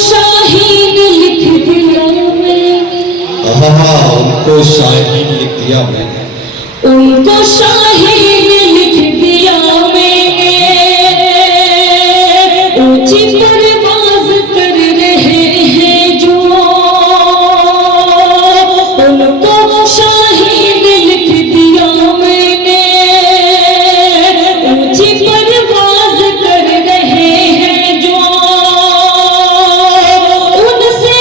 शाहीन लिख दिया मैंने। हाँ, उनको शाहीन लिख दिया मैंने। उनको शाहीन लिख दिया मैंने। ऊंची परवाज कर रहे हैं जो, उनको शाहीन लिख दिया मैंने। ऊंची परवाज कर रहे हैं जो, उनसे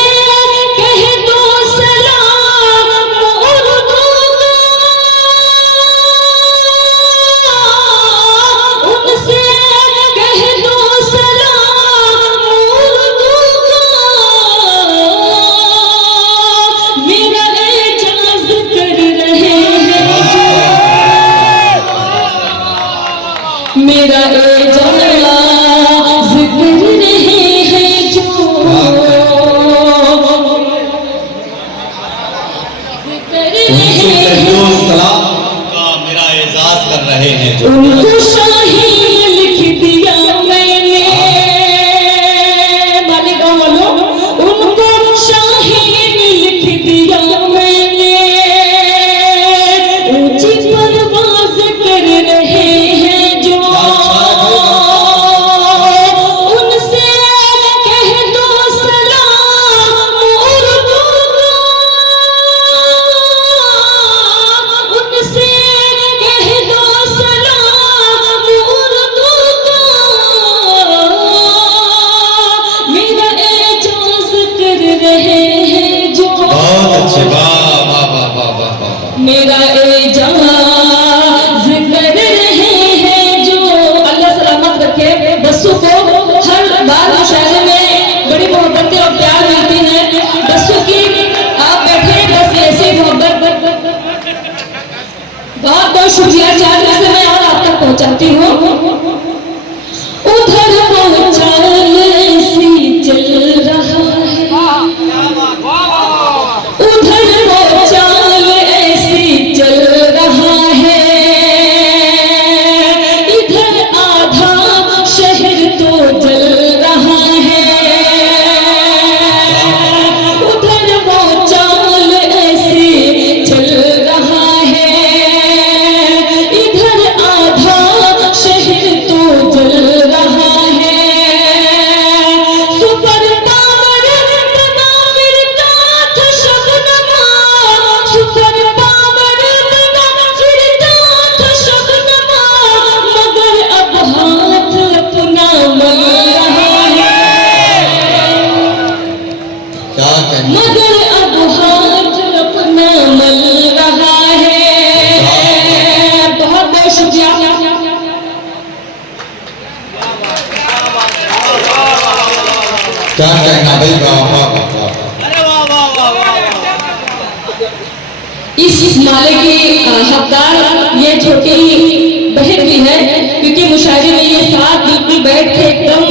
कह दो सलाम उर्दू का। उनसे कह दो सलाम उर्दू का। मेरा एजाज कर रहे हैं जो, मेरा एजाज कर रहे हैं जो, कर उनसे रहे कह दो हैं। सलाम का मेरा एजाज कर रहे हैं जो। उनको शाहीन लिख दिया मैंने। मालेगांव वालों, उनको शाहीन लिख दिया मैंने। ऊंची परवाज कर रहे हैं जो, उनसे कह दो सलाम उर्दू का। उनसे कह दो सलाम उर्दू का। मेरा एजाज कर रहे हैं जो, बहुत अच्छे, वाह वाह वाह वाह वाह वाह। मेरा एजाज कर रहे हैं जो। अल्लाह सलामत रखे बस्सू को। हर बार मुशायरे में बड़ी मोहब्बतें और प्यार मिलती हैं बस्सू की। आप बैठे बस ऐसी मोहब्बत। बहुत बहुत शुक्रिया। 4 बजे से मैं और आप तक पहुंचाती हूँ। उधर वो चाल ऐसी चल रहा है, उधर वो चाल ऐसी चल रहा है। इधर आधा शहर तो जल रहा है। उधर वो चाल ऐसी चल रहा है। इधर आधा शहर तो जल रहा है। सुपर पावर बना फिरता था शबनमा। सुपर पावर बना फिरता था शबनमा। मगर अब हाथ अपना मल रहा है। क्या कहना, मगर अब हाथ अपना मल रहा है। बहुत बहुत शुक्रिया। क्या कहना भाई, वाह वाह वाह वाह। इस माले की हकदार ये छोटी बहन भी है, क्योंकि मुशायरे में ये साथ बिल्कुल बैठ के एकदम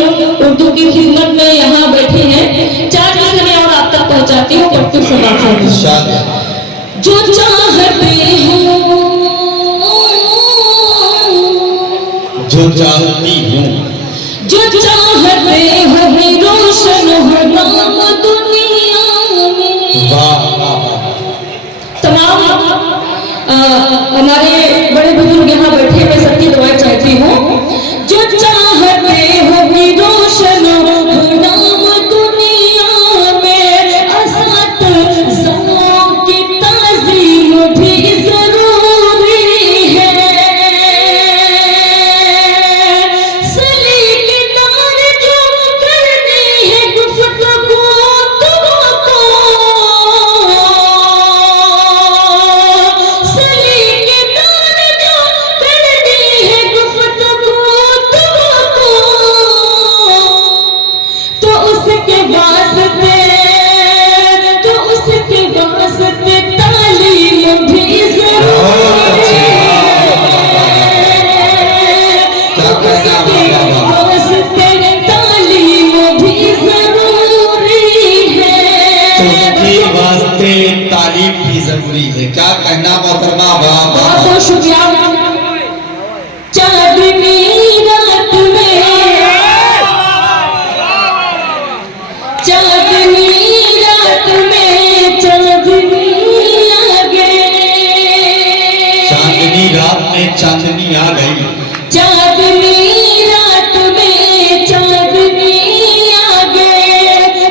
उर्दू की खिदमत में यहाँ बैठे हैं। 4 बजे मैं और आप तक पहुँचाती हूँ। पढ़ती हूँ सबाक़। इरशाद है। जो चाहते हो, जो चाहती हूँ, जो चाहते हो ही रोशन हो नाम दुनिया में। वाह वाह वाह। तमाम हमारे बड़े बुजुर्ग यहाँ बैठे, मैं सबकी दुआएं चाहती हूँ। जो चाहते हो ही रोशन हो नाम दुनिया में। असातिज़ों की ताज़ीम भी ज़रूरी है। सलीक़ेदार जो करनी है गुफ्तगू तुमको। सलीक़ेदार जो करनी है गुफ्तगू तुमको। तो उसके वास्ते, तो उसके वास्ते तालीम भी ज़रूरी है। क्या कहना, वाह वाह वाह। वास्ते तालीम भी ज़रूरी है। उसके वास्ते तालीम भी जरूरी है। क्या कहना मोहतरमा, वाह वाह बहुत वाह। बहुत शुक्रिया। चांदनी रात में, चांदनी में चांदनी आ गई। चांदनी रात में चांदनी आ गए,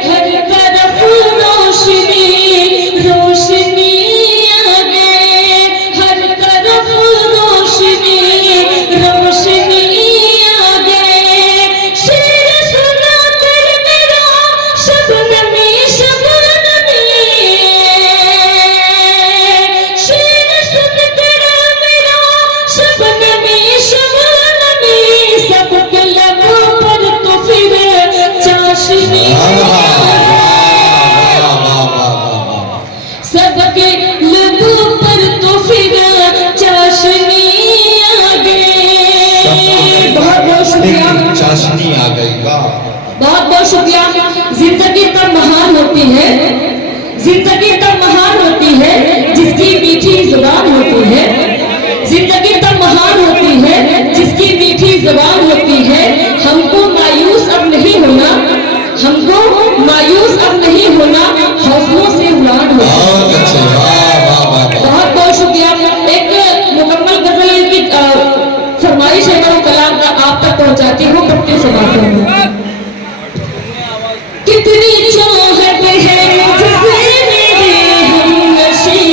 हर तरफ रोशनी रोशनी आ गए, हर तरफ रोशनी रोशनी आ गए। शेर सुना कर मेरा शबनमी शबनमी, शेर सुन कर मेरा शबनमी शबनमी, सबके लबों पर तो फिर चाशनी सबके लबों पर तो फिर चाशनी आ गए। बहुत बहुत शुक्रिया, चाशनी आ गई। वाह, बहुत बहुत शुक्रिया। जिंदगी तब महान होती है, जिंदगी तब महान होती है जिसकी मीठी जुबान होती है, जिंदगी तब महान होती है जिसकी मीठी जुबान होती है। हमको मायूस अब नहीं होना, हमको मायूस अब नहीं होना, हौसलों से उड़ान होना। बहुत अच्छे, वाह वाह वाह वाह। बहुत बहुत शुक्रिया। एक मुकम्मल गजल की फरमाइश है, मैं वो कलाम आप तक पहुंचाती हूँ, पट्टी सुनाती हूँ। कितनी चाहत है मुझसे मेरे हमनशी,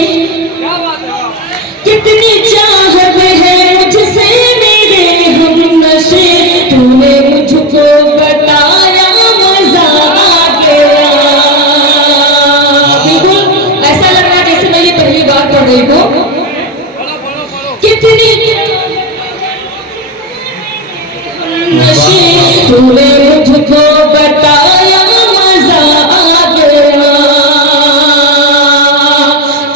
कितनी चाहत है मुझसे मेरे हमनशी, तूने मुझको बताया मजा आ गया। बिल्कुल ऐसा लग रहा है जैसे मैं ये पहली बार पढ़ रही हूँ। कितनी नशी, तूने मुझको बताया मजा आ गया।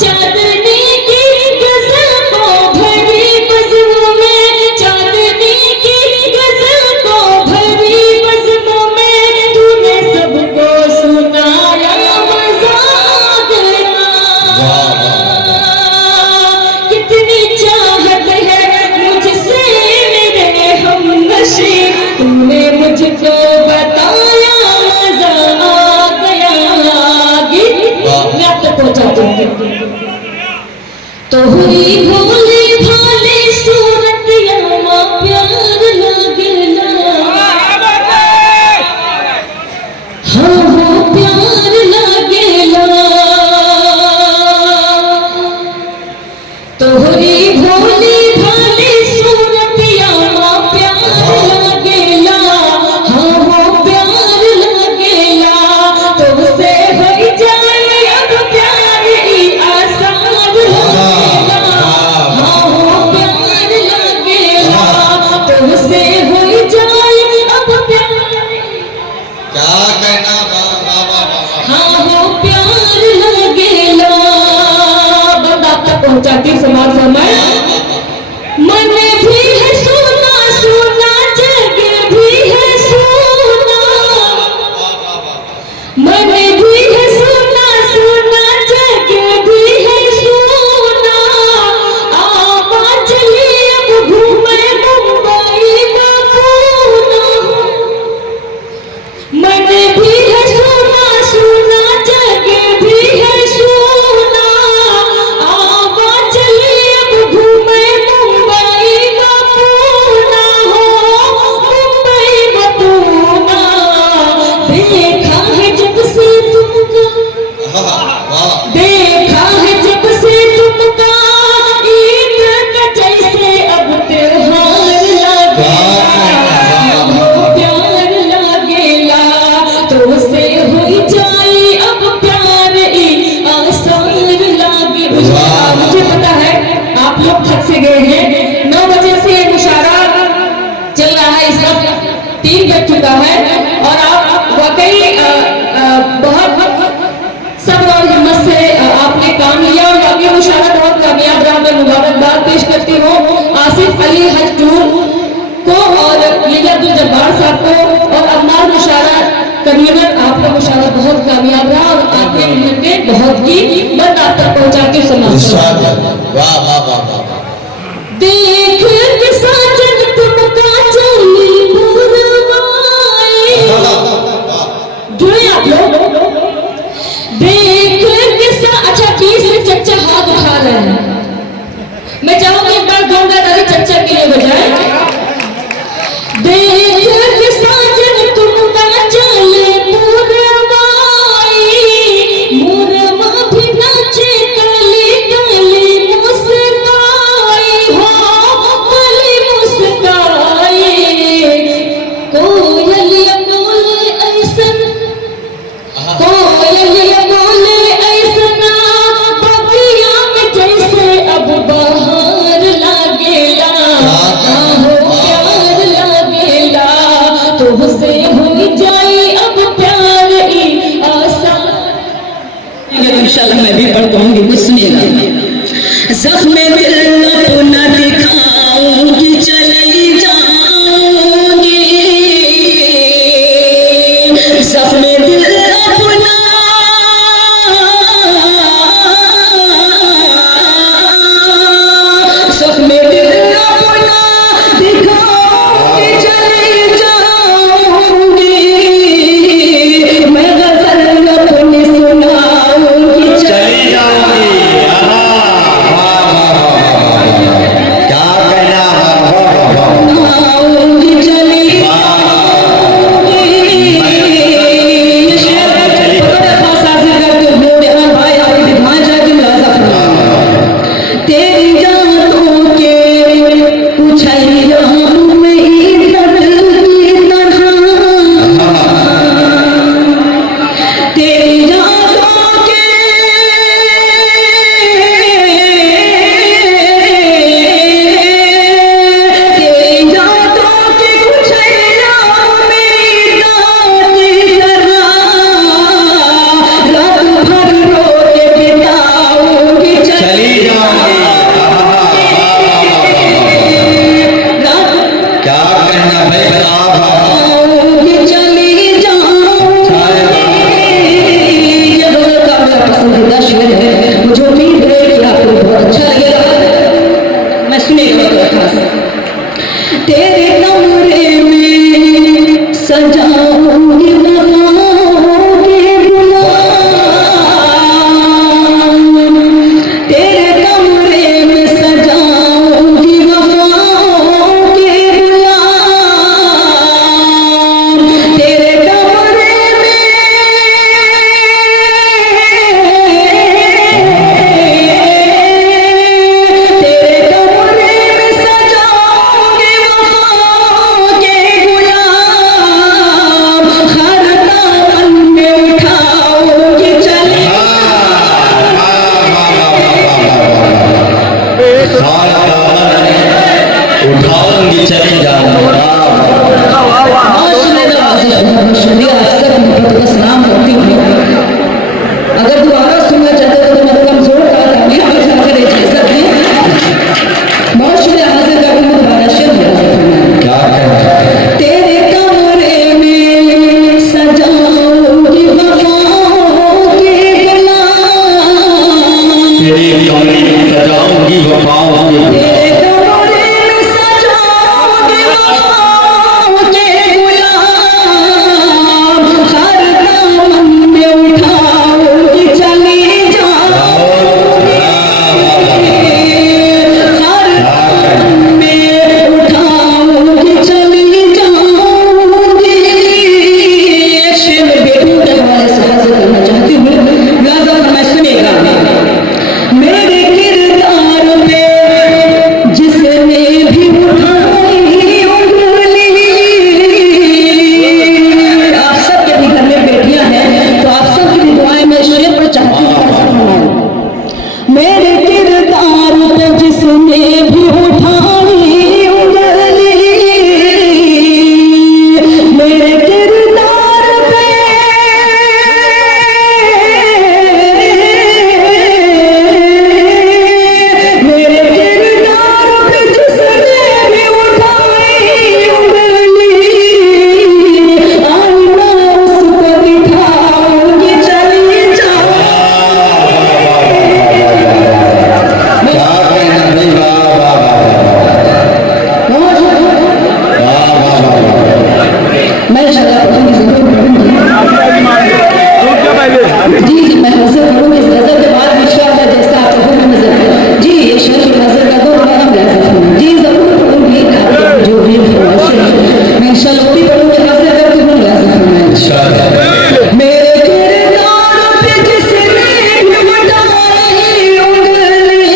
चांदनी की गजल को भरी बज़्मों में, चांदनी की गजल को भरी बज़्मों में, तूने सबको सुनाया मजा आ गया। कितनी चाहत है मुझसे मेरे हमनशी, तूने मुझको बताया मजा आ गया। गीत मैं आप तक पहुंचाती हूँ। तोहरी भोली भाली सूरत यामा प्यार लगेला, हाँ हाँ प्यार लगेला। तोहरी भोली भाली सूरत यामा प्यार लगेला, हाँ हाँ प्यार लगेला। तुमसे हो जाए अब प्यार ही आसान लगेला, हाँ हाँ प्यार लगेला। तुमसे हो जाए अब प्यार, क्या कहना, वाह वाह वाह वाह। हाँ हाँ प्यार लगेला। बंदा आप तक पहुंचाती समाज समय। मन भी है सोना सोना, जग भी है सोना, मन भी है सोना सोना, जग भी है सोना। आवा चली अब घूमे मुंबई में पूना, मन भी है सोना सोना, जग भी है सोना। आवा चली अब घूमे मुंबई में पूना, हो मुंबई में पूना। देखा है जब से तुमको, देखा है जब से तुमका, ईद का जैसे अब त्योहार लगेला, प्यार लगेला। तो से हो जाए अब प्यार ही आसान लागे। मुझे पता है आप लोग थक से गए हैं, 9 बजे से मुशायरा चल रहा है, इस वक्त 3 बज चुका है, और आप वाकई बहुत सब्र और हिम्मत से आपने काम लिया, और वाकई मुशायरा बहुत कामयाब रहा। मैं मुबारकबाद पेश करती हूँ आसिफ अली हज टूर को और लीला अब्दुल जब्बार साहब को, और अम्मार मुशायरा कन्वीनर। आपका मुशायरा बहुत कामयाब रहा और आपने मेहनतें बहुत की। बस आप तक पहुंचाती हूँ समाज। वाह वाह वाह वाह। देख के साजन तुमका चली पुरवाई, जुड़े आप लोग। देख के अच्छा 20 से चच्चा हाथ उठा रहे हैं, मैं चाहूंगी एक बार जोरदार ताली इंशाल्लाह मैं भी पढ़ पाऊंगी, कुछ सुनिएगा। जख्म दिल अपना दिखाऊंगी, चली जाऊंगी, जख्म दिल अपना जख्म दिल अपना दिखाऊंगी, चली जाऊंगी, मैं गजल अपनी सुनाऊंगी, चली जाऊंगी। क्या कहना आऊंगी, चली जाऊंगी। ये शेर बड़े खास हाजिर करते हो नूरजहान भाई, आपकी दिखाएं जाए कि मुलाजा फरमाएं। तेरी जातों के उछलिया में इतर की तरह, तेरी जातों के तेरी जातों के उछलिया में इतर की तरह, रात भर रो के बिताऊंगी, चली जाऊंगी। रात क्या कहना भाई आऊंगी, चली जाऊंगी। ये गजल का मेरा पसंदीदा शेर है, मुझे उम्मीद है कि आपको बहुत अच्छा लगेगा। मैं सुनिएगा तो खास। तेरे कमरे में सजाऊंगी वफाओं के गुलाम, तेरे कमरे में सजाऊंगी वफाओं के गुलाम, तेरे कमरे में तेरे कमरे में सजाऊंगी वफाओं के गुलाम, हर दामन में उठाऊंगी, चली उठाऊंगी, चली जाऊंगी। शुक्रिया, अक्सर मुहब्बत का सलाम करती हूँ। अगर दोबारा सुनना चाहते हो तो मैं कमजोर का बहुत शुक्रिया हाजिर करती हूँ दोबारा शेर क्या कहना तेरे कमरे में सजाऊंगी वफाओं के गुलाम, तेरी कमरे में सजाऊंगी वफाओं के तेरे कमरे में सजाऊंगी वफाओं के गुलाम, हर दामन में उठाऊंगी, चली जाऊंगी, हर दामन में उठाऊंगी, चली जाऊंगी। एक शेर में बेटों के हवाले से हाजिर करना चाहती हूँ, मुलाजा फरमाएं, सुनिएगा। मेरे किरदार पे जिसने भी उठाई उंगली, आप सबके भी घर में बेटियां हैं तो आप सबकी भी दुआएं मैं शेर पर चाहती हूँ। मेरे किरदार पे जिसने भी उठाई उंगली, मेरे किरदार पे मेरे किरदार पे जिसने भी उठाई उंगली, आईना उसको दिखाऊंगी, चली जाऊंगी। क्या कहना भाई मैं इंशाल्लाह पढ़ूंगी, जरूर पढ़ूंगी। जी जी मैं हाजिर करूंगी इस गजल के बाद इंशाल्लाह, जैसा आप हुक्म नजर जी ये शेर को हाजिर कर दो और हम हाजिर करूंगी। जी जरूर पढ़ूंगी, आपकी जो भी फरमाइश है मैं इंशाल्लाह वो भी पढ़ूंगी, हाजिर करके हूँ हाजिर फरमाएं। मेरे किरदार पे जिसने भी उठाई उंगली,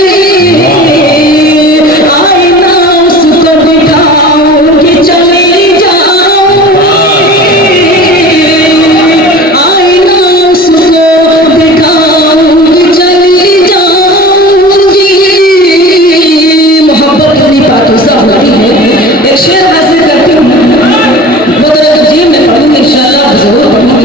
आईना उसको दिखाऊंगी, चली जाऊंगी, आईना उसको दिखाऊंगी, चली जाऊंगी। मोहब्बत इतनी पाकीज़ा होती है। एक शेर हाजिर करती हूँ, मगर जी मैं पढ़ूंगी इंशाल्लाह, जरूर पढ़ूंगी।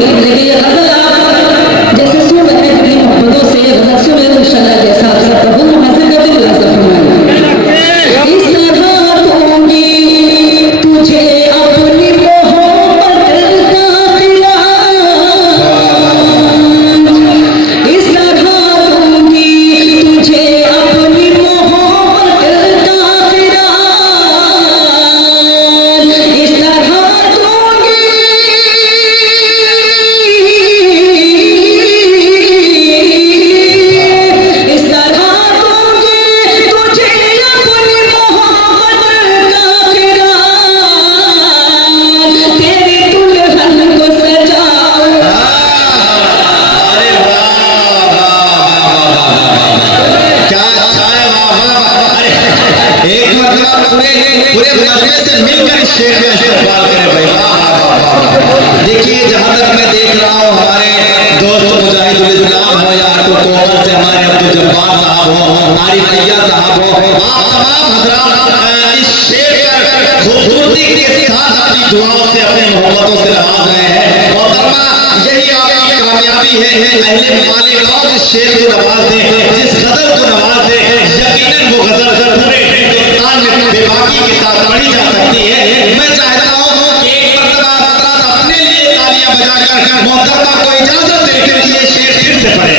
दुआओं से अपने मोहब्बतों से नवाज रहे हैं। मोहतरमा यही आपकी कामयाबी है। अहले मालेगांव जिस शेर को नवाज दे, जिस गजल को नवाज दे, यकीनन वो गजल पूरे हिंदुस्तान में बेबाकी के साथ पढ़ी जा सकती है। मैं चाहता हूँ कि एक मर्तबा हज़रात अपने लिए तालियां बजाकर मोहतरमा को इजाजत देते कि ये शेर फिर से पढ़े।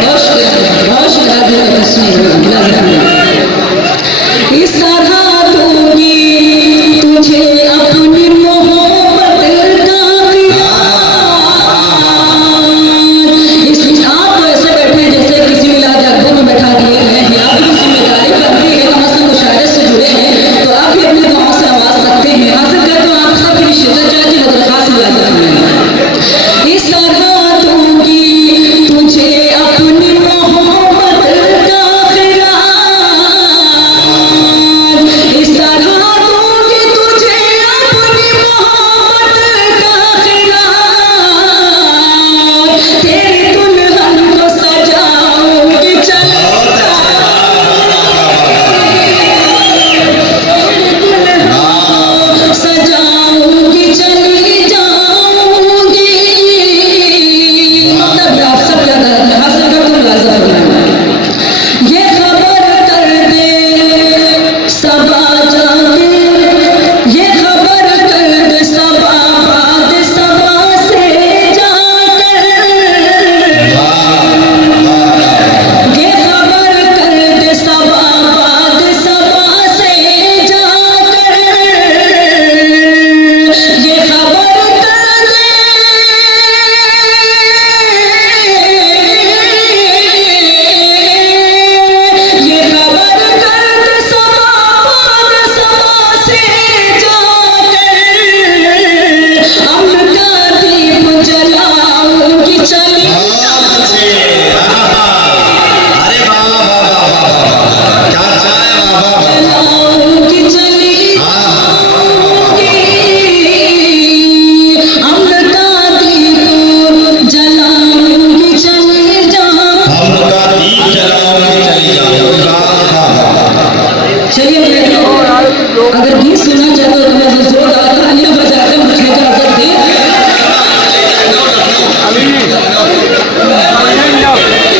बहुत शुक्रिया इस तरह दूंगी तुझे अपनी मोहब्बत का इस आप तो ऐसे बैठे जैसे किसी मिलाद अकबर में बैठा दिए हैं। आप भी जिम्मेदारी बनती है, वहाँ से मुशायरे से जुड़े हैं तो आप भी अपने गाँव से आवाज सकते हैं। हासिल कर तो आप सबकी भी शिद्दत चाहती नजर खास मिला सकते हैं। इस तरह दूंगी तुझे अपनी मोहब्बत का इस तरह दूंगी तुझे अपनी मोहब्बत का तेरी दुल्हन को सजाऊंगी चली सजाऊंगी चली जाऊंगी। तब आप सब ज्यादा हासिल कर तुम लाजम ये खबर कर दे सबा जाके, ये खबर कर दे सबा बाद सबा से जाकर, ये खबर कर दे सबा बाद सबा से जाकर, ये खबर कर दे ये खबर कर दे सबा बाद सबा से जाकर, अमन का दीप जलाऊंगी चली अरे वाह वाह वाह वाह क्या चाहे वाह वाह जलाऊंगी चली जाऊंगी। अमन का दीप जलाऊंगी चली जाऊंगी। हम का दीप जलाओगे चली जाओगे। चलिए अगर गीत सुनना चाहते हो तो मैं जोरदार तालियां बजाकर मुझे इजाजत दें।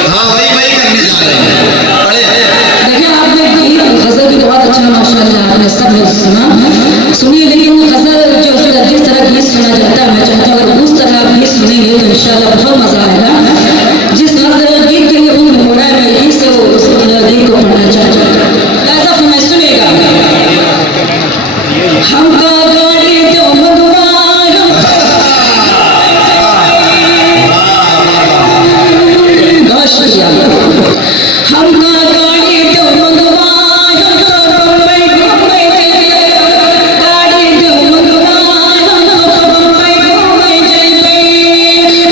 हाँ वही वही करने जा रहे हैं। अरे देखिए आपने गीत गजल भी बहुत अच्छा माशाल्लाह आपने सब लोग सुना सुनिए, लेकिन गजल जो जिस तरह गीत सुना जाता है मैं चाहता हूँ अगर उस तरह आप गीत सुनेंगे तो इंशाल्लाह बहुत मजा आएगा। जिस गजल गीत के लिए उम्र हो रहा है मैं यहीं से उस गीत को पढ़ना चाहता हूँ। ऐसा फरमाइश सुनेगा। हमका गाड़ी दो मगवाया बहुत शुक्रिया। हमका गाड़ी दो मगवाया तो बम्बई घूमे जइबे, गाड़ी दो मगवाया तो बम्बई घूमे जइबे,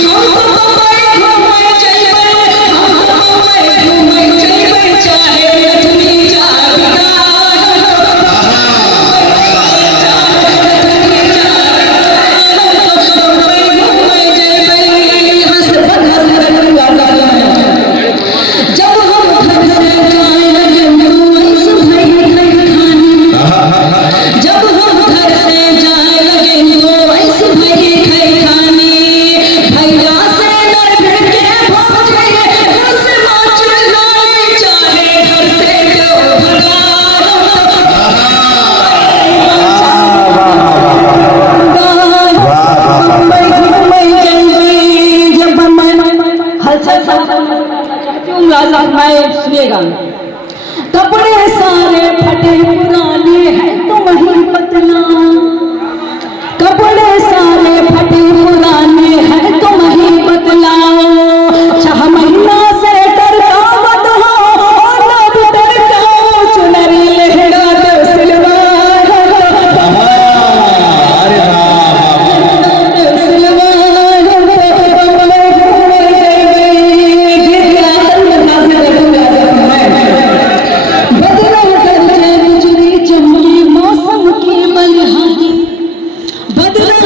हम तो बम्बई घूमे जइबे, हम तो बम्बई घूमे जइबे, चाहे नथनी जाबिका सुनिएगा। कपड़े सारे फटे पुराने हैं तो वही बदला, कपड़े सारे फटे पुराने हैं तो वही बदलाओ, 6 महीना से डरता मत हो और ना भी डरता चुनरी लहरा दो सिलवार बदला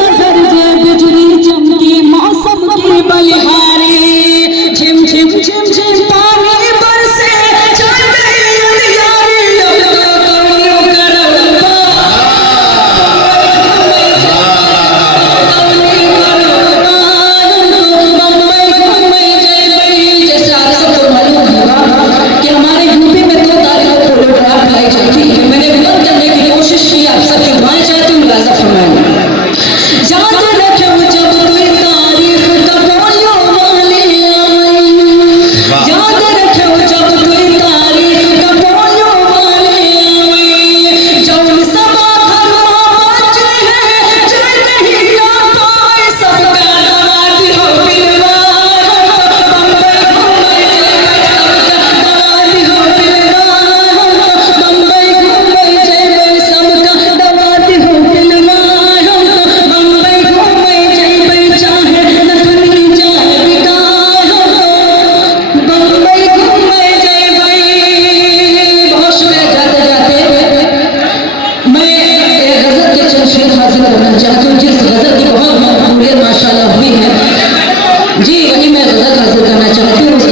जी वही मैं गजल हासिल करना चाहती हूँ।